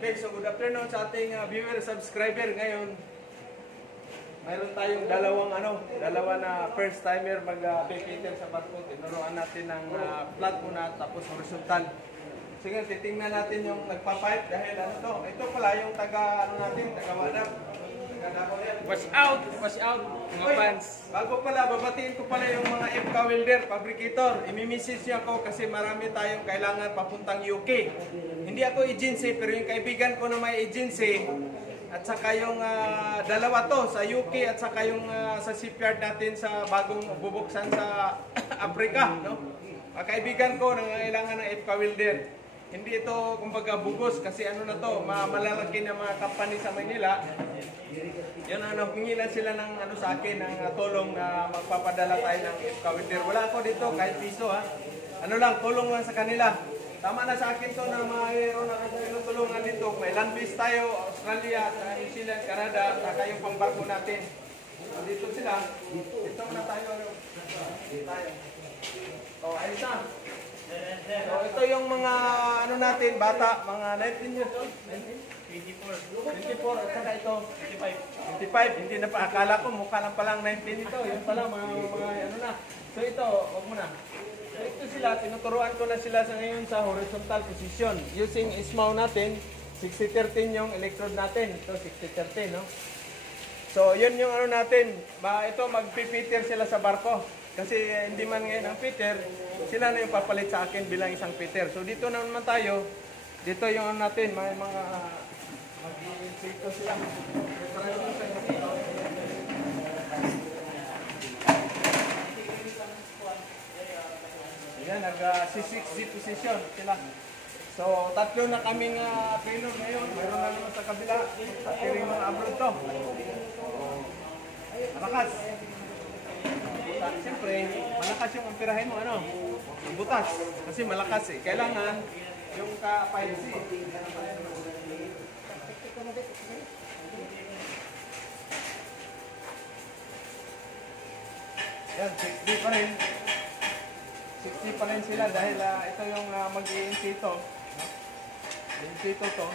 Okay, so good afternoon sa ating viewer, subscriber. Ngayon, mayroon tayong dalawa na first timer mag-pipiter sa barko. Tinuruan natin ng flat muna tapos horizontal. Sige, titingnan natin yung nagpapipe dahil ito pala yung taga wadap. Watch out mga fans. Bago pala, babatiin ko pala yung mga FK welder, fabricator. Imi-message niyo ako kasi marami tayong kailangan papuntang UK. Hindi ako agency, pero yung kaibigan ko na may agency, at saka yung dalawa to sa UK at saka yung sa shipyard natin sa bagong bubuksan sa Africa, no? Kaibigan ko na kailangan ng FK welder. Hindi ito kumbaga bugos kasi na to, malalaki na mga company sa Manila. Yan hingilan sila ng sa akin ng tulong na magpapadala tayo ng FK welder. Wala ako dito kahit piso ha. Tulong lang sa kanila. Tama na sa akin to na mayroon na tinutulungan dito. May land base tayo, Australia, New Zealand, Canada, saka yung pangbarko natin. So, dito sila. Dito na tayo. Dito tayo. So, ayos na. So, ito yung mga natin, bata, mga 19 years old. 24, at saka ito, 25. Hindi na pa, akala ko mukha lang palang 19 ito. Yun pala, mga na. So, ito, wag mo na. So, ito sila, tinuturuan ko na sila sa ngayon sa horizontal position. Using ismaw natin, 60-13 yung electrode natin. Ito, 60-13, no? So, yun yung natin. Ito, magpipiter sila sa barko. Kasi hindi man ngayon ang Peter, sila na yung papalit sa akin bilang isang Peter. So dito naman tayo, dito yung natin, may mga mag-i-insito sila. Ayan, nag-C6G position sila. So tatlo na kaming payload ngayon, mayroon na naman sa kabila, at yung mga abroad to. Malakas. Siyempre, malakas yung amperahin mo, ang butas. Kasi malakas Kailangan yung ka-5C. Yan, 60 pa rin. 60 pa rin sila dahil ito yung mag-i-insito. Insito to.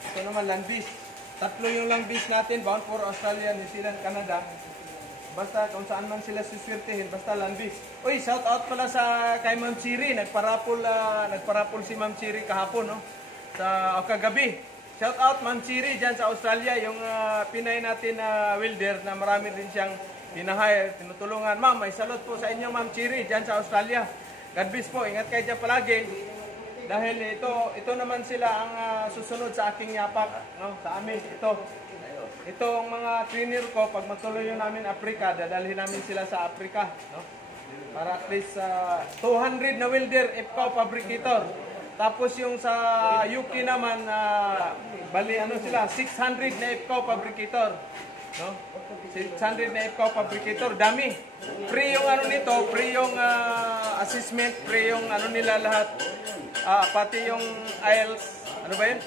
Ito naman landbase. Tatlo yung landbase natin, bound for Australia, New Zealand, Canada. Basta kung saan man sila suswertehin, basta landbase. Uy, shout out pala kay Ma'am Chiri. Nagparapol si Ma'am Chiri kahapon, no? Kagabi. Shout out Ma'am Chiri dyan sa Australia. Yung Pinay natin na welder na marami din siyang pinahire, tinutulungan. Ma'am, may salute po sa inyo Ma'am Chiri dyan sa Australia. God bless po. Ingat kayo dyan palagi. Dahil ito naman sila ang susunod sa aking yapak, no? Sa amin, Itong mga trainer ko, pag matuloy yun namin Africa, dadalhin namin sila sa Africa, no? Para at least 200 na welder, FK fabricator. Tapos yung sa UK naman, bali sila, 600 na FK fabricator, no? 600 na FK fabricator, dami. Free yung nito, free yung assessment, free yung nila lahat. Pati yung IELTS,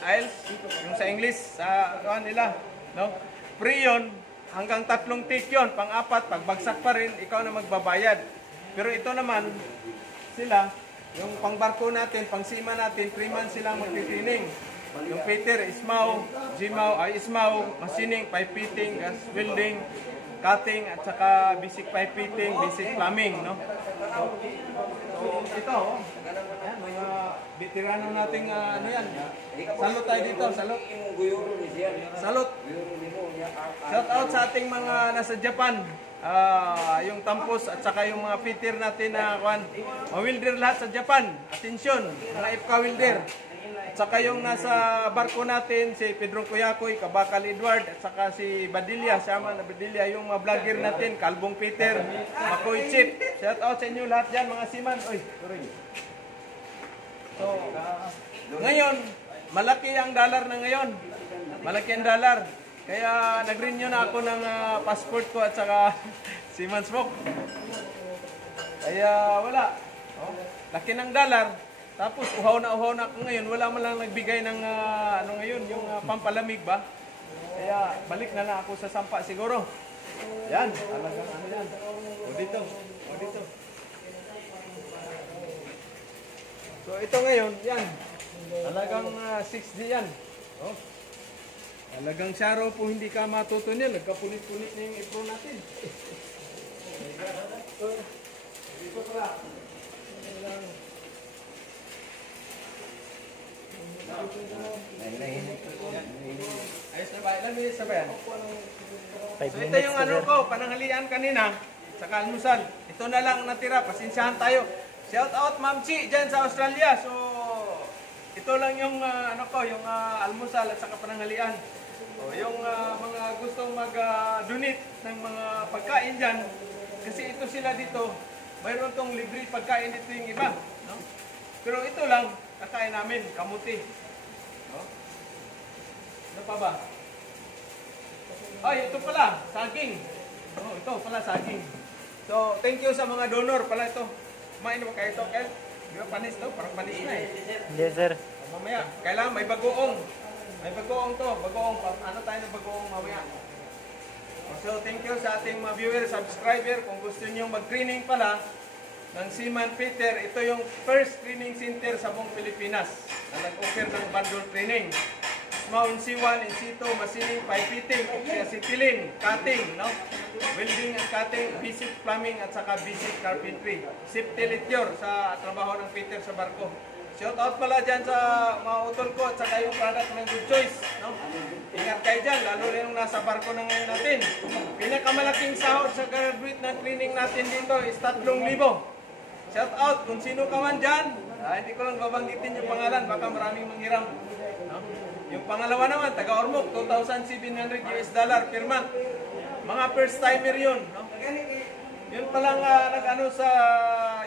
IELTS, yung sa English, sa nila, no? Free yun, hanggang 3 take yun, pang-4, pagbagsak pa rin, ikaw na magbabayad. Pero ito naman, sila, yung pangbarko natin, pangsima natin, 3 months silang magtitraining. Yung Peter, ismaw, machining, pipe fitting, gas welding, cutting, at saka basic pipe fitting, basic plumbing, no? So ito, yan, mga veterano nating yan. Salute tayo dito, salute. Salute. Shout out sa ating mga nasa Japan. Yung Tampos at saka yung mga fitter natin na welder lahat sa Japan. Atensyon, mga FK welder. At saka yung nasa barko natin, si Pedro Kuyakoy, Kabakal Edward, at saka si Badilla, yung mga vlogger natin, Kalbong Peter, Makoy Chip. Shout out sa inyo lahat dyan, mga siman. Oy, sorry. So, ngayon, malaki ang dollar na ngayon. Malaki ang dollar. Kaya nag-renew na ako ng passport ko at saka Seaman's Book. Kaya wala. Laki ng dollar. Tapos uhaw na ako ngayon. Wala man lang nagbigay ng ngayon, yung pampalamig ba. Kaya balik na lang ako sa sampa siguro. Yan. Talagang yan. O dito. So ito ngayon, yan. Talagang 6D yan. Oh. Talagang Sharo po hindi ka matutunin. Nagkapunit-punit na yung apron natin. Dito pala. Ayos na ba? Ilan minutes na ba yan? 5 So ito minutes yung to ano sir. ko, pananghalian kanina, sa kalmusal. Ito na lang natira, pasensyahan tayo. Shout out Ma'am Chi dyan sa Australia. So ito lang yung ano ko, yung almusal at saka pananghalian. So yung mga gustong mag-donate ng mga pagkain dyan, kasi ito sila dito, mayroon tong libre pagkain dito yung iba. No? Pero ito lang, kakain namin, kamuti. No? Ano pa ba? Ay, ito pala, saging. Oh, ito pala, saging. So, thank you sa mga donor pala ito. Kumain mo kayo ito, Kel? Di ba panis to? Parang panis na eh. Hindi sir. Mamaya, kailangan may bagoong. May bagoong to, bagoong. Ano tayo ng bagoong mamaya? So, thank you sa ating mga viewer, subscriber. Kung gusto niyo mag-training pala ng Seaman Peter, ito yung first training center sa buong Pilipinas na nag-offer ng bundle training. Mount C1 and C2, machining, pipetting, acetylene, cutting, no? Welding and cutting, basic plumbing at saka basic carpentry. Safety lecture sa trabaho ng Peter sa barko. Shout out pala dyan sa mga utol ko at saka yung product ng Good Choice, no? Ingat kayo dyan, lalo na yung nasa barko na ngayon natin. Pinakamalaking sahod sa graduate na training natin dito is 3,000. Shout out kung sino ka man dyan. Hindi ko lang babanggitin yung pangalan, baka maraming manghiram. No? Yung pangalawa naman, taga Ormoc, $2,700 per month. Mga first timer yun. No? Yun palang nag-ano sa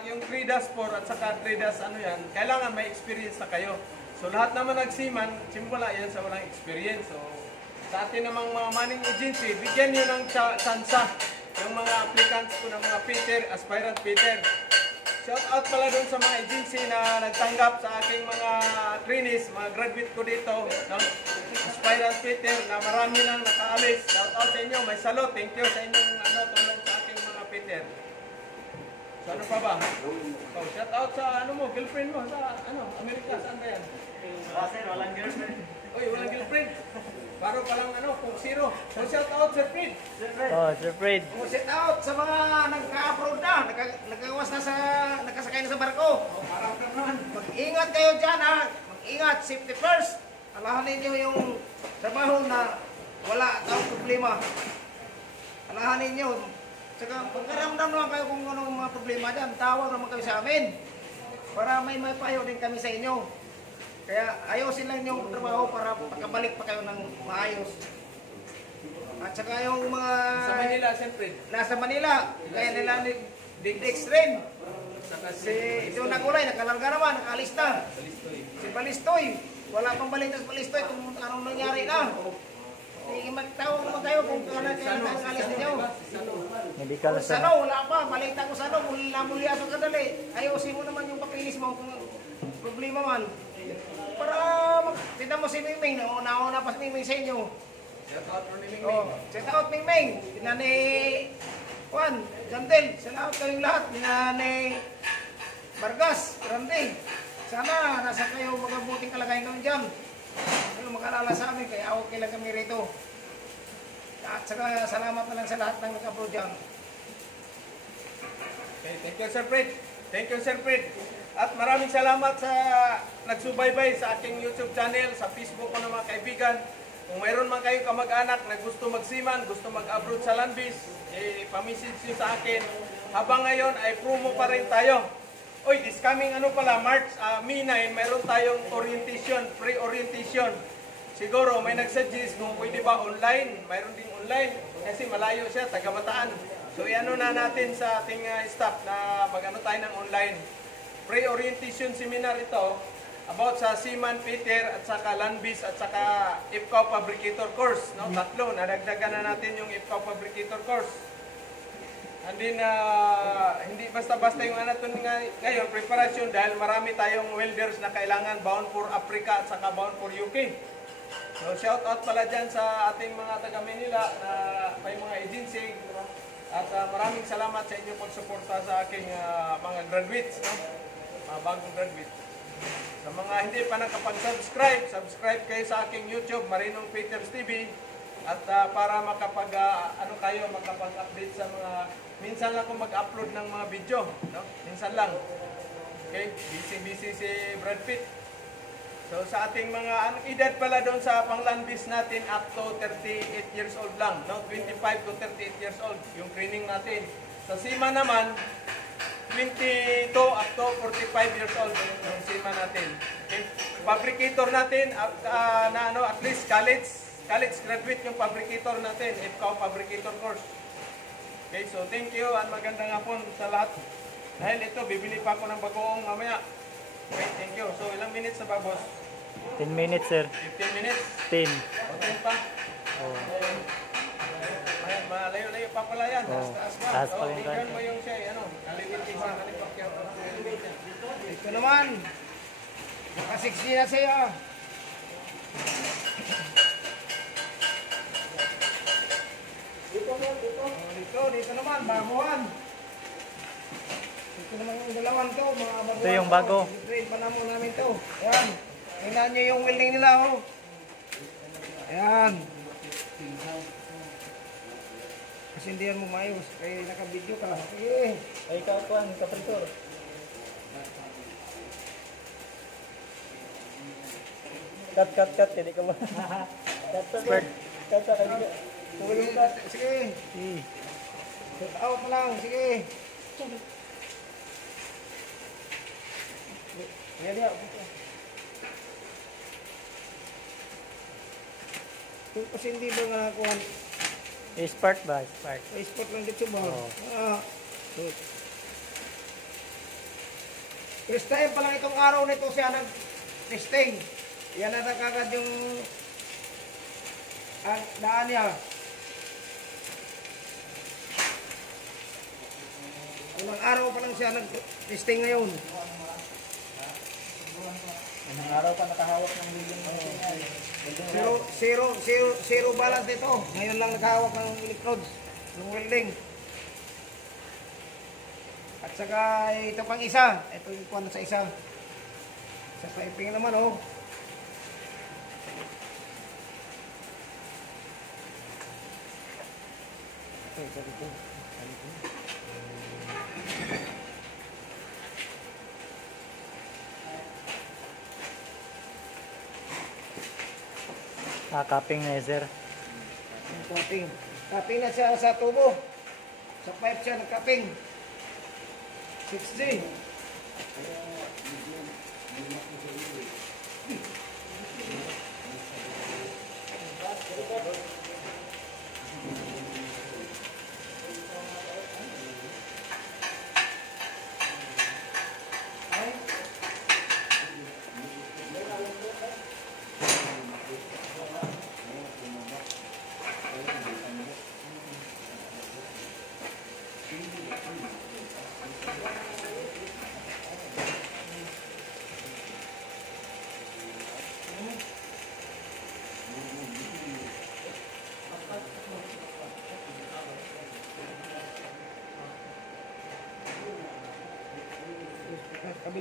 yung Tridas 4 at saka Tridas ano yan, kailangan may experience na kayo. So lahat naman nagsiman, simula yan sa walang experience. So sa atin namang mga manning agency, bigyan nyo ng tsansa yung mga applicants ko ng mga Peter, aspirant Peter. Shout out pala doon sa mga agency na nagtanggap sa aking mga trainees, mga graduate ko dito, no? Aspirant Peter, na marami lang nakaalis. Shout out sa inyo, may salute. Thank you sa inyong tulong sa aking mga Peter. So ano pa ba? Oh, shout out sa girlfriend mo sa Amerika, saan ba yan? Sir, walang girlfriend. Oy, walang girlfriend. Baro pa lang kung zero. So shout out Sir Fred. Oh, Sir Fred. Shout out sa mga nagka-abroad na, nagkagawas na sa, nakasakay na sa barko. Parang ka naman. Mag-ingat kayo dyan ha. Mag-ingat, safety first. Alahanin nyo yung trabaho na wala kang problema. Alahanin nyo. Tsaka pagkaramdam naman kayo kung anong mga problema dyan, tawag naman kayo sa amin. Para may payo din kami sa inyo. Kaya ayusin lang yung trabaho para makabalik pa kayo ng maayos. At saka yung mga Sa Manila, Sir Fred. nasa Manila, kaya nila ni Dix rin. Saka Si ito nagulay, nakalarga naman, nakaalis na. Si Balistoy, wala pang balita sa Balistoy kung anong nangyari na. Magtawag naman kayo kung kailan kayo nakaalis ninyo. Medical Kung sir. sano, wala pa, balita ko sano, muli aso kadali. Ayusin mo naman yung papilis mo kung problema man. Para tignan mo si Mingming, nauna pa si Mingming sa inyo. shout out for Ming Oh, shout out Mingming, tignan ni Juan, Jantel, shout out kayong lahat, tignan ni Vargas, Randy. Sana nasa kayo magabuting kalagayan kami dyan. Kayo mag-alala sa amin, kaya okay lang kami rito. At saka salamat na lang sa lahat ng nag-upload dyan. Okay, thank you Sir Fred. Thank you Sir Fred. At maraming salamat sa nagsubaybay sa aking YouTube channel, sa Facebook ko ng mga kaibigan. Kung mayroon man kayong kamag-anak na gusto magsiman, gusto mag-abroad sa landbase, pamessage nyo sa akin. Habang ngayon ay promo pa rin tayo. Oy, this coming March, May 9, mayroon tayong orientation, pre-orientation. Siguro may nagsuggest kung pwede ba online, mayroon ding online kasi malayo siya, taga Bataan. So iano na natin sa ating staff na mag-ano tayo ng online. Pre-orientation seminar ito about sa Seaman Peter at saka Landbase at saka IFCAO Fabricator course, no? Tatlo, nadagdagan na natin yung IFCAO Fabricator course. And then, hindi basta-basta yung anaton ngayon, preparation dahil marami tayong welders na kailangan bound for Africa at saka bound for UK. So shout out pala dyan sa ating mga taga Manila na may mga agency at maraming salamat sa inyong pagsuporta sa aking mga graduates, no? Mga bagong graduates. Sa mga hindi pa nakapag-subscribe, subscribe kayo sa aking YouTube, Marinong Peters TV. At para ano kayo, makapag-update sa mga, minsan lang ako mag-upload ng mga video, no? Minsan lang. Okay, busy si Brad Pitt. So sa ating mga edad pala doon sa panglandbis natin up to 38 years old lang, no? 25 to 38 years old yung training natin. Sa SEMA naman 22 up to 45 years old yung SEMA natin. Okay? Fabricator natin at least college graduate yung fabricator natin, FCAO fabricator course. Okay, so thank you at magandang hapon sa lahat. Dahil ito, bibili pa ako ng bagoong mamaya. Okay, thank you. So ilang minutes na ba, boss? 10 minutes, sir. 15 minutes? 10. Okay pa? Oh. Ayan, malayo-layo pa pala yan. Taas pa. Taas pa So, rin tingnan tayo. mo yung siya, kaliwitin sa kalipakyat. Ito naman. Naka 60 na siya. Dito naman, baguhan. Ito naman yung dalawan to, mga baguhan. Ito yung bago. I-train pa naman namin to. Ayan. Tingnan nyo yung welding nila, oh. Ayan. Kasi hindi yan mo maayos. Kaya naka-video ka. Sige. Ay, kakuan, kapalitor. Cut. Hindi ka ba? Cut. Sige. Shoot out mo lang. Sige. Dia. Kasi hindi ba nga nakuha? Spark ba? Spark. Sport lang dito ba? Oo. First time pa lang itong araw nito siya nag-testing. Yan na kagad yung daan niya. Unang araw pa lang siya nag-testing ngayon. Anong araw pa nakahawak ng million Zero balance dito. Ngayon lang nakahawak ng electrodes, ng welding. At saka ito pang isa. Ito yung kuwan sa isa. Sa piping naman, oh. Cupping na sir. Cupping. Cupping na siya sa tubo. Sa pipe siya nag-cupping. 6G.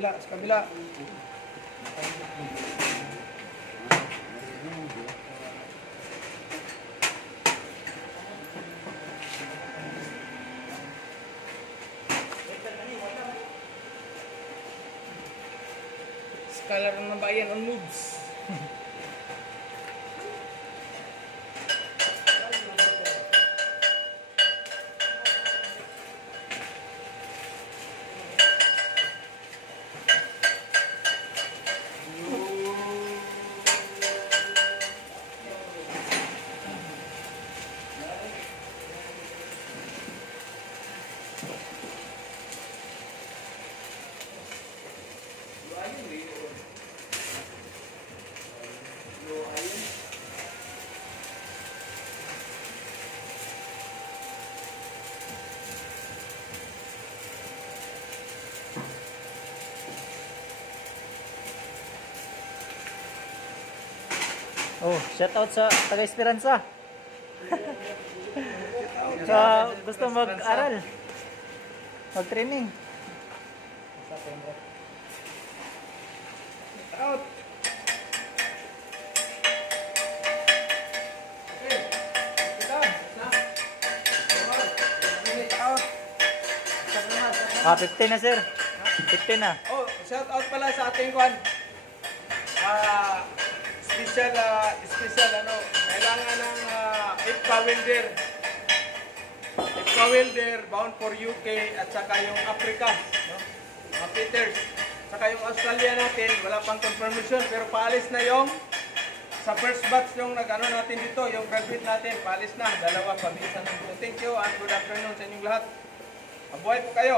Sa kabila. Scholar ng bayan on moves. Oh, shout out sa taga Esperanza. Sa gusto mag-aral. Mag-training. out. Okay. Kita. Minute out. Ah, 15 na sir. 15 na. Oh, shout out pala sa ating kwan. Special ano, kailangan ng Ipka Wilder. Ipka Wilder bound for UK at saka yung Africa, no? Mga Peters. Saka yung Australia natin, wala pang confirmation pero paalis na yung sa first batch yung nag-ano natin dito, yung graduate natin, paalis na, dalawa pabisa na. So thank you and good afternoon sa inyong lahat. Mabuhay po kayo.